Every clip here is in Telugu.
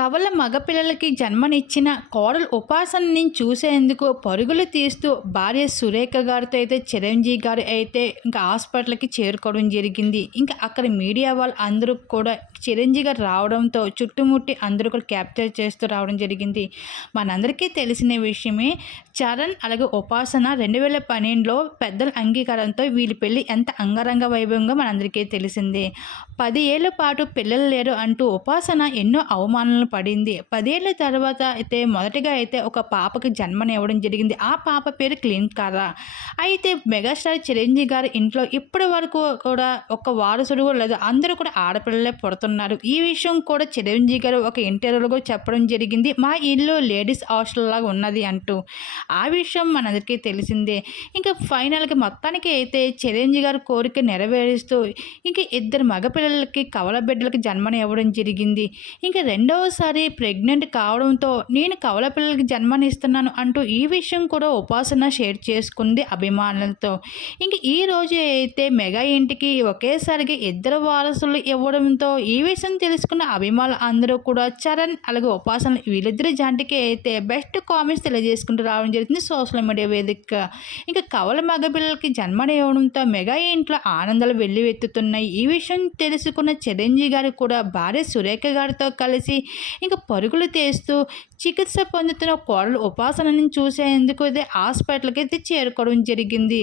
కవల మగపిల్లలకి జన్మనిచ్చిన కోడలు ఉపాసనని చూసేందుకు పరుగులు తీస్తూ భార్య సురేఖ గారితో అయితే చిరంజీవి గారు అయితే ఇంకా హాస్పిటల్కి చేరుకోవడం జరిగింది. ఇంకా అక్కడ మీడియా వాళ్ళు అందరూ కూడా చిరంజీవి గారు రావడంతో చుట్టుముట్టి అందరూ కూడా క్యాప్చర్ చేస్తూ రావడం జరిగింది. మనందరికీ తెలిసిన విషయమే చరణ్ అలాగే ఉపాసన రెండు వేల పన్నెండులో పెద్దల అంగీకారంతో వీళ్ళ పెళ్ళి ఎంత అంగరంగ వైభవంగా మనందరికీ తెలిసిందే. పది ఏళ్ళ పాటు పిల్లలు లేరు అంటూ ఉపాసన ఎన్నో అవమానాలను పడింది. పదేళ్ళ తర్వాత అయితే మొదటిగా అయితే ఒక పాపకి జన్మనివ్వడం జరిగింది. ఆ పాప పేరు క్లీన్ కారా అయితే మెగాస్టార్ చిరంజీవి గారి ఇంట్లో ఇప్పటి వరకు కూడా ఒక వారసుడు కూడా లేదు. అందరూ కూడా ఆడపిల్లలే పుడుతున్నారు. ఈ విషయం కూడా చిరంజీవి గారు ఒక ఇంటర్వ్యూలో కూడా చెప్పడం జరిగింది. మా ఇల్లు లేడీస్ హాస్టల్ లాగా ఉన్నది అంటూ. ఆ విషయం మనందరికీ తెలిసిందే. ఇంకా ఫైనల్కి మొత్తానికి అయితే చిరంజీవి గారి కోరిక నెరవేరుస్తూ ఇంకా ఇద్దరు మగపిల్లలకి కవల బిడ్డలకి జన్మనివ్వడం జరిగింది. ఇంకా రెండవ రెండవసారి ప్రెగ్నెంట్ కావడంతో నేను కవల పిల్లలకి జన్మనిస్తున్నాను అంటూ ఈ విషయం కూడా ఉపాసన షేర్ చేసుకుంది అభిమానులతో. ఇంక ఈ రోజు అయితే మెగా ఇంటికి ఒకేసారికి ఇద్దరు వారసులు ఇవ్వడంతో ఈ విషయం తెలుసుకున్న అభిమానులు అందరూ కూడా చరణ్ అలాగే ఉపాసన వీళ్ళిద్దరి జంటకి అయితే బెస్ట్ కామెంట్స్ తెలియజేసుకుంటూ రావడం జరుగుతుంది సోషల్ మీడియా వేదిక. ఇంకా కవల మగపిల్లలకి జన్మనివ్వడంతో మెగా ఇంట్లో ఆనందాలు వెళ్ళివెత్తుతున్నాయి ఈ విషయం తెలుసుకున్న చిరంజీవి గారు కూడా భార్య సురేఖ గారితో కలిసి ఇంకా పరుగులు తీస్తూ చికిత్స పొందుతున్న కోడలు ఉపాసనని చూసేందుకు అయితే హాస్పిటల్కి అయితే చేరుకోవడం జరిగింది.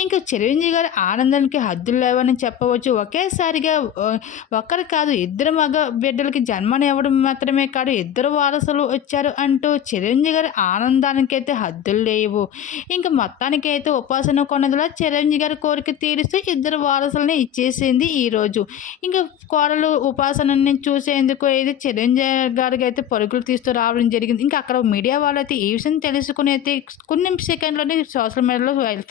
ఇంకా చిరంజీవి గారి ఆనందానికి హద్దులు లేవని చెప్పవచ్చు. ఒకేసారిగా ఆ, ఒక్కరు కాదు ఇద్దరు మగ బిడ్డలకి జన్మనివ్వడం మాత్రమే కాదు ఇద్దరు వారసులు వచ్చారు అంటూ చిరంజీవి గారి ఆనందానికి అయితే హద్దులు లేవు. ఇంకా మొత్తానికి అయితే ఉపాసన కొన్నదిలా చిరంజీవి గారి కోరిక తీరుస్తూ ఇద్దరు వారసులని ఇచ్చేసింది ఈరోజు ఇంకా కోడలు ఉపాసనని చూసేందుకు అయితే చిరంజీవి గారికి అయితే పరుగులు తీస్తూ రావడం జరిగింది. ఇంకా అక్కడ మీడియా వాళ్ళు అయితే ఈ విషయం తెలుసుకుని అయితే కొన్ని సెకండ్లోనే సోషల్ మీడియాలో వైరల్